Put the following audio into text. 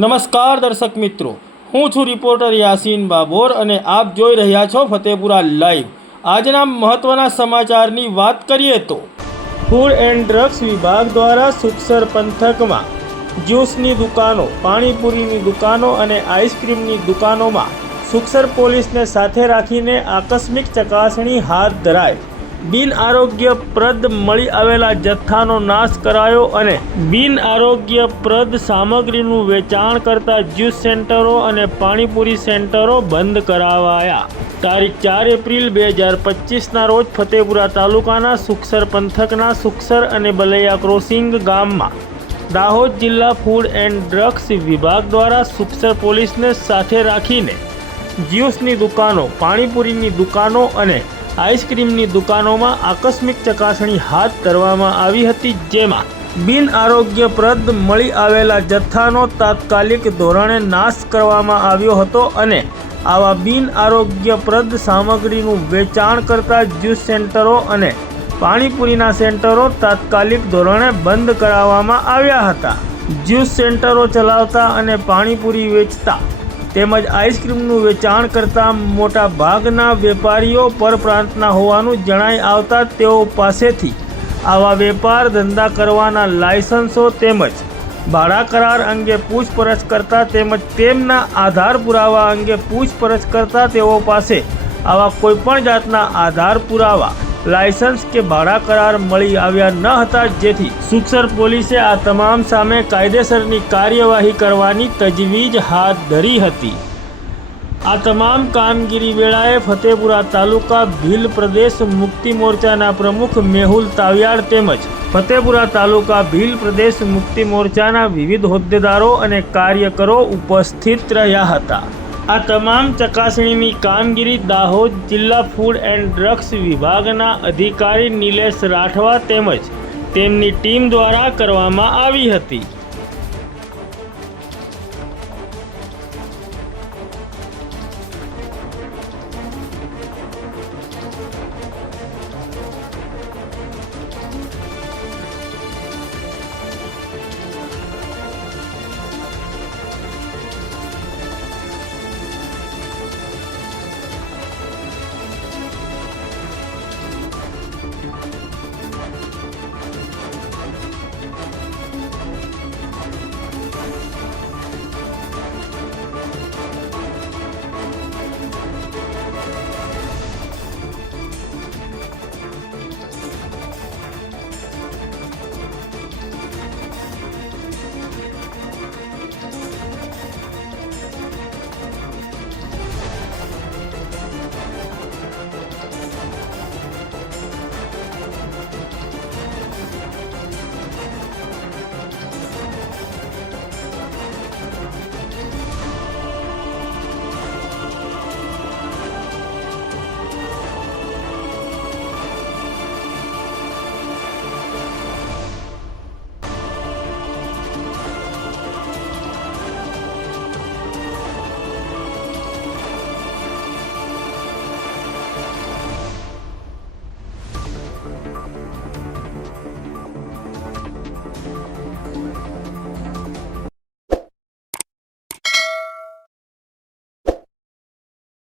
નમસ્કાર દર્શક મિત્રો, હું છું રિપોર્ટર યાસીન બાબોર અને આપ જોઈ રહ્યા છો ફતેપુરા લાઈવ। આજના મહત્વના સમાચારની વાત કરીએ તો ફૂડ એન્ડ ડ્રગ્સ વિભાગ દ્વારા સુખસર પંથકમાં જ્યુસની દુકાનો, પાણીપુરીની દુકાનો અને આઈસ્ક્રીમની દુકાનોમાં સુખસર પોલીસને સાથે રાખીને આકસ્મિક ચકાસણી હાથ ધરાઈ। બિન આરોગ્યપ્રદ મળી આવેલા જથ્થાનો નાશ કરાયો અને બિન આરોગ્યપ્રદ સામગ્રીનું વેચાણ કરતા જ્યુસ સેન્ટરો અને પાણીપુરી સેન્ટરો બંધ કરાવાયા। તારીખ 4 એપ્રિલ 2025ના રોજ ફતેપુરા તાલુકાના સુખસર પંથકના સુખસર અને બલૈયા ક્રોસિંગ ગામમાં દાહોદ જિલ્લા ફૂડ એન્ડ ડ્રગ્સ વિભાગ દ્વારા સુખસર પોલીસને સાથે રાખીને જ્યુસની દુકાનો, પાણીપુરીની દુકાનો અને આઈસ્ક્રીમની દુકાનોમાં આકસ્મિક ચકાસણી હાથ ધરવામાં આવી હતી, જેમાં બિન આરોગ્યપ્રદ મળી આવેલા જથ્થાનો તાત્કાલિક ધોરણે નાશ કરવામાં આવ્યો હતો અને આવા બિન આરોગ્યપ્રદ સામગ્રીનું વેચાણ કરતા જ્યુસ સેન્ટરો અને પાણીપુરીના સેન્ટરો તાત્કાલિક ધોરણે બંધ કરાવવામાં આવ્યા હતા। જ્યુસ સેન્ટરો ચલાવતા અને પાણીપુરી વેચતા તેમજ આઈસ્ક્રીમનું વેચાણ કરતા મોટા ભાગના વેપારીઓ પરપ્રાંતના હોવાનું જણાઈ આવતા તેઓ પાસેથી આવા વેપાર ધંધા કરવાના લાયસન્સો તેમજ ભાડા કરાર અંગે પૂછપરછ કરતા તેમજ તેમના આધાર પુરાવા અંગે પૂછપરછ કરતા તેઓ પાસે આવા કોઈપણ જાતના આધાર પુરાવા, લાયસન્સ કે ભાડા કરાર મળી આવ્યા ન હતા, જેથી સુખસર પોલીસે આ તમામ સામે કાયદેસરની કાર્યવાહી કરવાની તજવીજ હાથ ધરી હતી। આ તમામ કામગીરી વેળાએ ફતેપુરા તાલુકા ભીલ પ્રદેશ મુક્તિ મોરચાના પ્રમુખ મેહુલ તાવિયાડ તેમજ ફતેપુરા તાલુકા ભીલ પ્રદેશ મુક્તિ મોરચાના વિવિધ હોદ્દેદારો અને કાર્યકરો ઉપસ્થિત રહ્યા હતા। આ તમામ ચકાસણીની કામગીરી દાહોદ જિલ્લા ફૂડ એન્ડ ડ્રગ્સ વિભાગના અધિકારી નિલેશ રાઠવા તેમજ તેમની ટીમ દ્વારા કરવામાં આવી હતી।